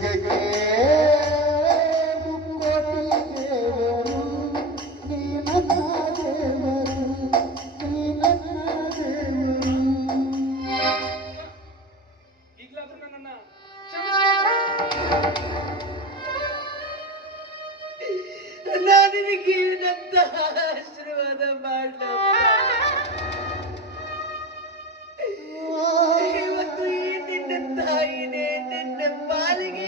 ಜಗಕ್ಕೆ ಮುಕ್ಕೋಟಿ ದೇವರು ನೀ ನನ್ನ ದೇವರು ನೀ ನನ್ನ ದೇವರು. ಈಗಲಾದ್ರೂ ನನ್ನನ್ನ ನಾನು ನಿನಗೆ ಏನಂತ ಆಶೀರ್ವಾದ ಮಾಡ. ಇವತ್ತು ಈ ನಿನ್ನ ತಾಯಿನೇ ನಿನ್ನ ಪಾಲಿಗೆ